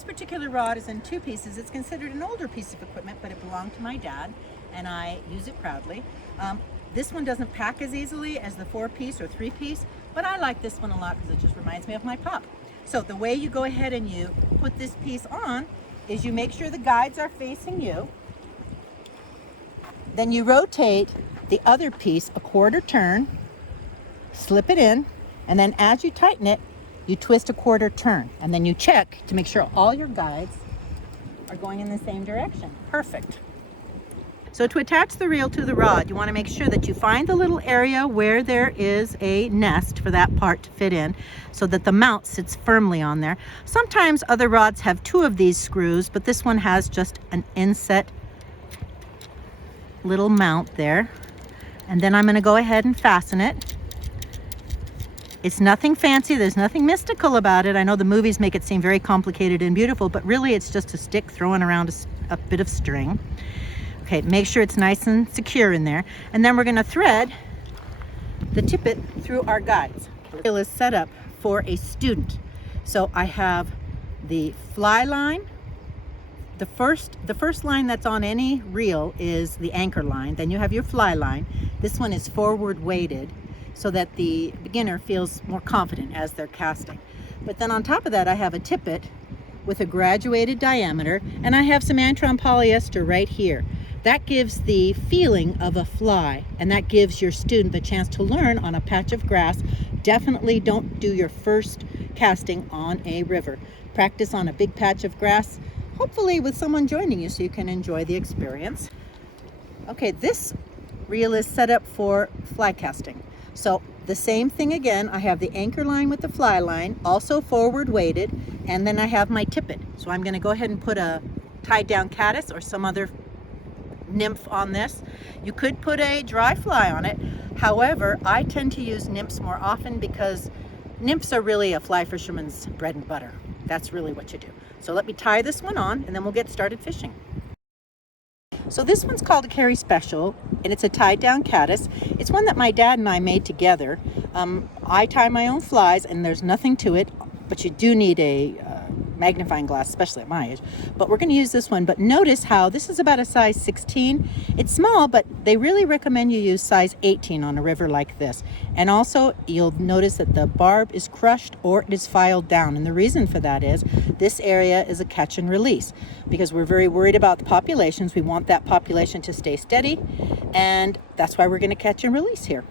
This particular rod is in 2 pieces. It's considered an older piece of equipment, but it belonged to my dad, and I use it proudly. This one doesn't pack as easily as the 4-piece or 3-piece, but I like this one a lot because it just reminds me of my pop. So the way you go ahead and you put this piece on is you make sure the guides are facing you. Then you rotate the other piece a quarter turn, slip it in, and then as you tighten it, you twist a quarter turn, and then you check to make sure all your guides are going in the same direction. Perfect. So to attach the reel to the rod, you want to make sure that you find the little area where there is a nest for that part to fit in so that the mount sits firmly on there. Sometimes other rods have 2 of these screws, but this one has just an inset little mount there. And then I'm going to go ahead and fasten it. It's nothing fancy, there's nothing mystical about it. I know the movies make it seem very complicated and beautiful, but really it's just a stick throwing around a bit of string. Okay, make sure it's nice and secure in there. And then we're going to thread the tippet through our guides. The reel is set up for a student. So I have the fly line. The first line that's on any reel is the anchor line. Then you have your fly line. This one is forward weighted so that the beginner feels more confident as they're casting. But then on top of that, I have a tippet with a graduated diameter, and I have some Antron polyester right here. That gives the feeling of a fly, and that gives your student the chance to learn on a patch of grass. Definitely don't do your first casting on a river. Practice on a big patch of grass, hopefully with someone joining you so you can enjoy the experience. Okay, this reel is set up for fly casting. So the same thing again, I have the anchor line with the fly line, also forward weighted, and then I have my tippet. So I'm going to go ahead and put a tied down caddis or some other nymph on this. You could put a dry fly on it. However, I tend to use nymphs more often because nymphs are really a fly fisherman's bread and butter. That's really what you do. So let me tie this one on and then we'll get started fishing. So this one's called a Carry Special, and it's a tied down caddis. It's one that my dad and I made together. I tie my own flies and there's nothing to it, but you do need a magnifying glass, especially at my age. But we're going to use this one. But notice how this is about a size 16. It's small, but they really recommend you use size 18 on a river like this. And also you'll notice that the barb is crushed or it is filed down. And the reason for that is this area is a catch and release because we're very worried about the populations. We want that population to stay steady, and that's why we're going to catch and release here.